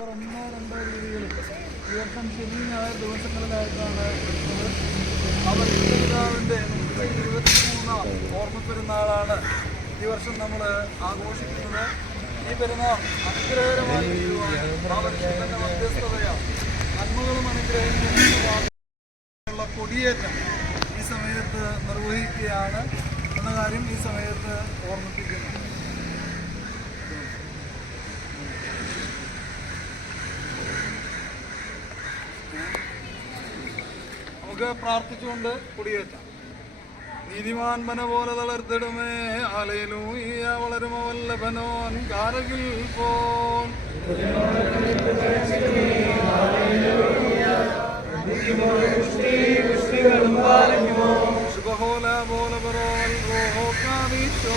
November രണ്ടോ തീയതികളിൽ വർഷം ശനി ദിവസങ്ങളിലായിട്ടാണ് അവർ ആ ഇരുപത്തി ഇരുപത്തിമൂന്നാം ഓർമ്മ പെരുന്നാളാണ് ഈ വർഷം നമ്മൾ ആഘോഷിക്കുന്നത്. ഈ പെരുന്നാൾ അനുഗ്രഹകരമായി തീരുവാൻ ആ പരിശുദ്ധന്റെ മധ്യസ്ഥതയാ. നന്മകളും കൊടിയേറ്റം ഈ സമയത്ത് നിർവഹിക്കുകയാണ് എന്ന കാര്യം ഈ സമയത്ത് ഓർമ്മിപ്പിക്കുന്നു. നമുക്ക് പ്രാർത്ഥിച്ചുകൊണ്ട് കുടിയേറ്റാം. നീതിമാൻ മന പോലെ തളർത്തിടുമേ ആലയിലൂയ വളരുമ വല്ലഭനോൻ കാരകിൽ പോൻ ശുഭഹോല പോലെ പറോൽ റോഹോ കാമീശോ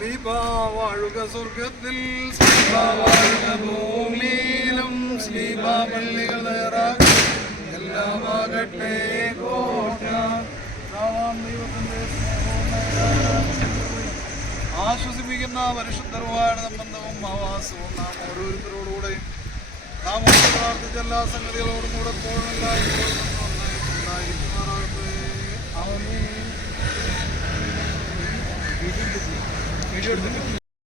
സ്ലീപ വാഴുക സ്വർഗത്തിൽ സ്ലീപ വാഴുക ഭൂമിയിലും സ്ലീപ പള്ളികൾ എല്ലാം ആകട്ടെ കോട്ട. നാവാം ദൈവത്തിന്റെ സ്നേഹവും ആശ്വസിപ്പിക്കുന്ന പരിശുദ്ധരുവായുടെ സംബന്ധവും ആവാസവും നാം ഓരോരുത്തരോടുകൂടെ നാം പ്രാർത്ഥിച്ച എല്ലാ സംഗതികളോടും കൂടെ ഇപ്പോഴും ഉണ്ടായിരിക്കുമാറാകട്ടെ. Yürürdüm.